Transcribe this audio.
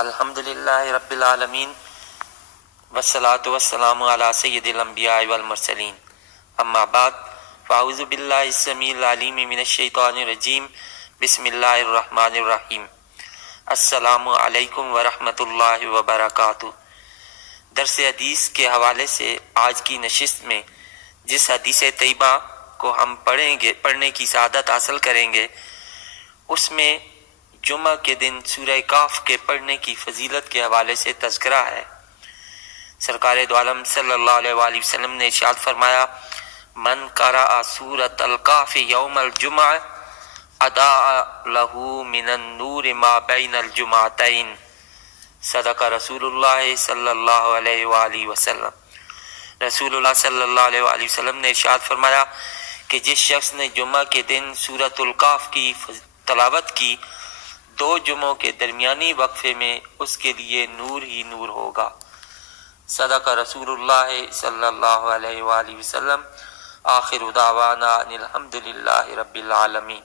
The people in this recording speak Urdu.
الحمدللہ رب العالمین والصلاة والسلام علی سید الانبیاء والمرسلین، اما بعد فاعوذ باللہ السمیع العلیم من الشیطان الرجیم، بسم اللہ الرحمن الرحیم۔ السلام علیکم ورحمۃ اللہ وبرکاتہ۔ درس حدیث کے حوالے سے آج کی نشست میں جس حدیث طیبہ کو ہم پڑھنے کی سعادت حاصل کریں گے، اس میں جمعہ کے دن سورہ کاف کے پڑھنے کی فضیلت کے حوالے سے تذکرہ ہے۔ سرکار دو عالم صلی اللہ علیہ وآلہ وسلم نے ارشاد فرمایا، من قرأ سورۃ الکہف یوم الجمعہ اضاء لہ من النور ما بین الجمعتین، صدق رسول اللہ صلی اللہ علیہ وآلہ وسلم۔ رسول اللہ صلی اللہ علیہ وآلہ وسلم نے ارشاد فرمایا کہ جس شخص نے جمعہ کے دن سورۃ الکہف کی تلاوت کی، 2 جمعوں کے درمیانی وقفے میں اس کے لیے نور ہی نور ہوگا، صدق رسول اللہ صلی اللہ علیہ وآلہ وسلم۔ آخر دعوانا ان الحمدللہ رب العالمین۔